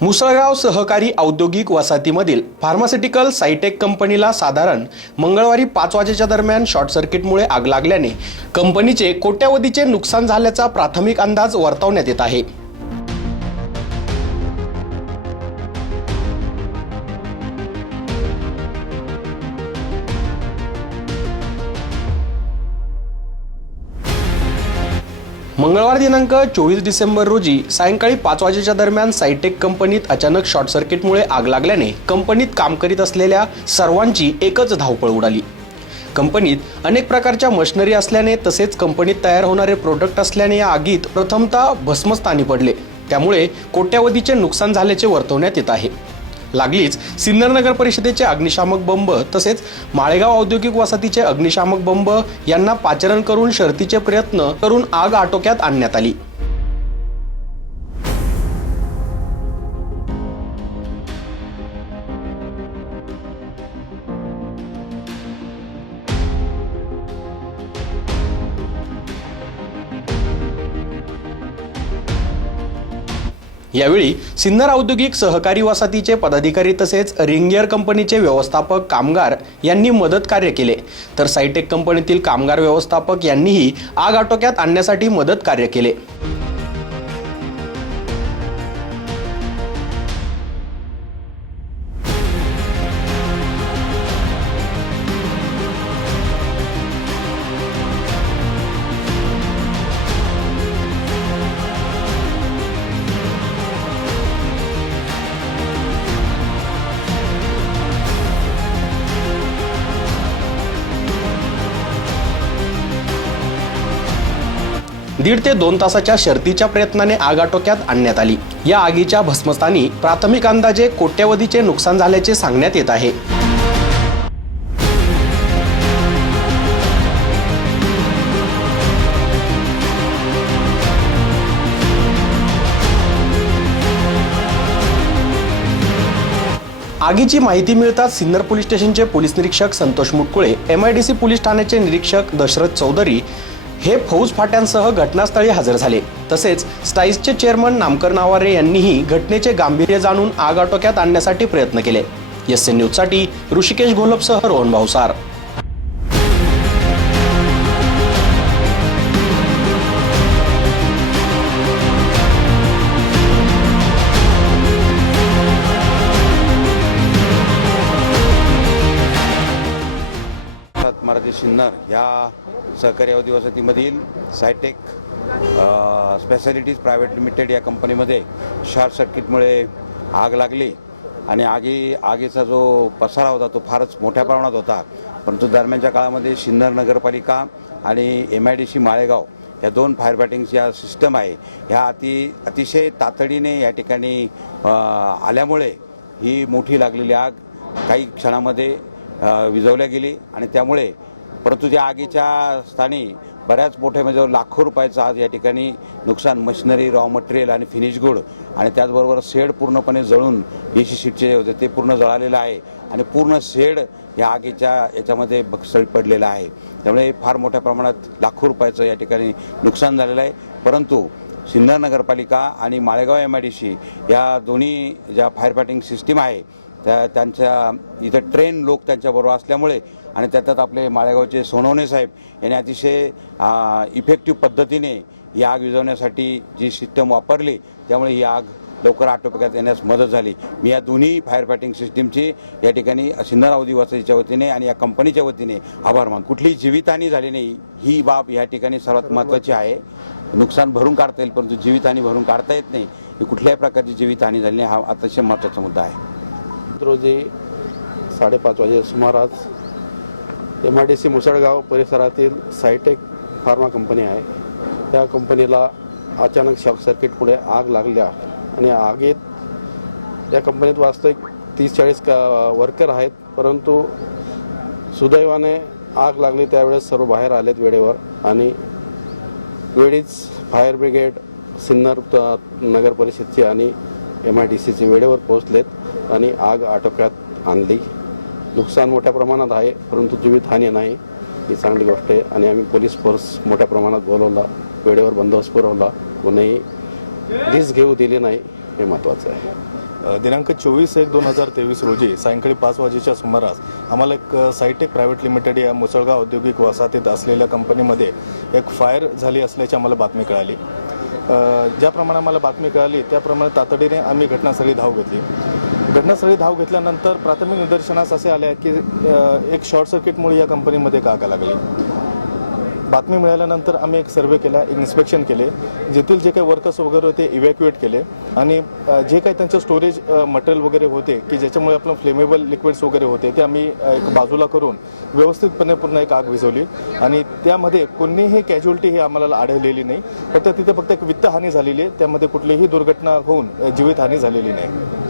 मुसळगाव सहकारी औद्योगिक वसाहतीमधील फार्मास्युटिकल सायटेक कंपनीला साधारण मंगळवारी पाच वाजेच्या दरम्यान शॉर्ट सर्किटमुळे आग लागल्याने कंपनीचे कोट्यावधीचे नुकसान झाल्याचा प्राथमिक अंदाज वर्तवण्यात येत आहे. मंगळवार दिनांक चोवीस डिसेंबर रोजी सायंकाळी पाच वाजेच्या दरम्यान सायटेक कंपनीत अचानक शॉर्ट सर्किटमुळे आग लागल्याने कंपनीत काम करीत असलेल्या सर्वांची एकच धावपळ उडाली. कंपनीत अनेक प्रकारच्या मशिनरी असल्याने तसेच कंपनीत तयार होणारे प्रोडक्ट असल्याने या आगीत प्रथमतः भस्मस्थानी पडले. त्यामुळे कोट्यावधीचे नुकसान झाल्याचे वर्तवण्यात येत आहे. लागलीच सिन्नर नगर परिषदेचे अग्निशामक बंब तसेच माळेगाव औद्योगिक वसाहतीचे अग्निशामक बंब यांना पाचरण करून शर्तीचे प्रयत्न करून आग आटोक्यात आणण्यात आली. यावेळी सिन्नर औद्योगिक सहकारी वसाहतीचे पदाधिकारी तसेच रिंगियर कंपनीचे व्यवस्थापक कामगार यांनी मदत कार्य केले. तर सायटेक कंपनीतील कामगार व्यवस्थापक यांनीही आग आटोक्यात आणण्यासाठी मदत कार्य केले. दीड ते दोन तासाच्या शर्तीच्या प्रयत्नाने आग आटोक्यात आणण्यात आली. या आगीच्या भस्मस्थानी प्राथमिक अंदाजे कोट्यवधीचे नुकसान झाल्याचे सांगण्यात येत आहे. आगीची माहिती मिळताच सिन्नर पोलीस स्टेशनचे पोलीस निरीक्षक Santosh Mutkule M I D C police ठाण्याचे निरीक्षक दशरथ चौधरी हे फौज फाट्यांसह घटनास्थळी हजर झाले. तसेच स्टाईसचे चेअरमन नामकर नावारे यांनीही घटनेचे गांभीर्य जाणून आग आटोक्यात आणण्यासाठी प्रयत्न केले. एस एन न्यूजसाठी ऋषिकेश घोलपसह रोहन भाऊसार. प्रसाद मारुती सिन्नर ह्या सहकारी अवधी वसतीमधील सायटेक स्पेशालिटीज प्रायव्हेट लिमिटेड या कंपनीमध्ये शॉर्ट सर्किटमुळे आग लागली. आणि आगी आगीचा जो पसारा होता तो फारच मोठ्या प्रमाणात होता. परंतु दरम्यानच्या काळामध्ये सिन्नर नगरपालिका आणि M I D C Malegaon या दोन फायर फायटिंग्स या सिस्टम आहे ह्या अति अतिशय तातडीने या ठिकाणी आल्यामुळे ही मोठी लागलेली आग काही क्षणामध्ये विजवल्या विझवल्या गेली. आणि त्यामुळे परंतु त्या आगीच्या स्थानी बऱ्याच मोठ्या म्हणजे लाखो रुपयाचं आज या ठिकाणी नुकसान मशिनरी रॉ मटेरियल आणि फिनिश गुड आणि त्याचबरोबर शेड पूर्णपणे जळून बी सी सीटचे होते ते पूर्ण जळालेलं आहे आणि पूर्ण शेड या आगीच्या याच्यामध्ये बक्षळी पडलेलं आहे. त्यामुळे फार मोठ्या प्रमाणात लाखो रुपयाचं या ठिकाणी नुकसान झालेलं आहे. परंतु सिन्नर नगरपालिका आणि Malegaon M I D C या दोन्ही ज्या फायर फायटिंग सिस्टीम आहे त्या त्यांच्या इथं ट्रेन लोक त्यांच्याबरोबर असल्यामुळे आणि त्याच्यात आपले माळेगावचे सोनवणे साहेब यांनी अतिशय इफेक्टिव्ह पद्धतीने ही आग विझवण्यासाठी जी सिस्टम वापरली त्यामुळे ही आग लवकर आटोपक्यात येण्यास मदत झाली. मी या दोन्ही फायर फायटिंग सिस्टीमची या ठिकाणी सिन्नर अवधी वतीने आणि या कंपनीच्या वतीने आभार मान कुठलीही जीवितहानी झाली नाही ही बाब या ठिकाणी सर्वात महत्त्वाची आहे. नुकसान भरून काढता येईल परंतु जीवितहानी भरून काढता येत नाही ही कुठल्याही प्रकारची जीवितहानी झाली नाही हा अतिशय महत्त्वाचा मुद्दा आहे. रोजी साडेपाच वाजे सुमारास M I D C Musalgaon परिसरातील सायटेक फार्मा कंपनी आहे. त्या कंपनीला अचानक शॉक सर्किटमुळे आग लागल्या आणि आगीत या कंपनीत वास्तविक तीस चाळीस का वर्कर आहेत परंतु सुदैवाने आग लागली त्यावेळेस सर्व बाहेर आलेत वेळेवर आणि वेळीच फायर ब्रिगेड सिन्नर नगर परिषदची आणि एम आय डी सीचे वेळेवर पोहोचलेत आणि आग आटोक्यात आणली. नुकसान मोठ्या प्रमाणात आहे परंतु जीवितहानी नाही. ही चांगली गोष्ट आहे. आणि आम्ही पोलीस फोर्स मोठ्या प्रमाणात बोलवला वेळेवर बंदोबस्त पुरवला. कोणीही रिस्क घेऊ दिली नाही हे महत्त्वाचं आहे. दिनांक चोवीस एक दोन हजार तेवीस रोजी सायंकाळी पाच वाजेच्या सुमारास आम्हाला एक सायटेक प्रायव्हेट लिमिटेड या मुसळगाव औद्योगिक वसाहतीत असलेल्या कंपनीमध्ये एक फायर झाली असल्याची आम्हाला बातमी कळाली. अ, ज्याप्रमाणे आम्हाला बातमी कळाली त्याप्रमाणे तातडीने आम्ही घटनास्थळी धाव घेतली. घटनास्थळी धाव घेतल्यानंतर प्राथमिक निदर्शनास असे आले की एक शॉर्ट सर्किटमुळे या कंपनीमध्ये का आग लागली? बातमी मिळाल्यानंतर आम्ही एक सर्वे केला इन्स्पेक्शन केले जेथील जे काही वर्कर्स वगैरे होते इव्हॅक्युएट केले. आणि जे काही त्यांचं स्टोरेज मटेरियल वगैरे होते की ज्याच्यामुळे आपलं फ्लेमेबल लिक्विड्स वगैरे होते ते आम्ही एक बाजूला करून व्यवस्थितपणे पूर्ण एक आग विझवली. आणि त्यामध्ये कोणीही कॅज्युअलिटी ही आम्हाला आढळलेली नाही. फक्त तिथे फक्त एक वित्तहानी झालेली आहे. त्यामध्ये कुठलीही दुर्घटना होऊन जीवितहानी झालेली नाही.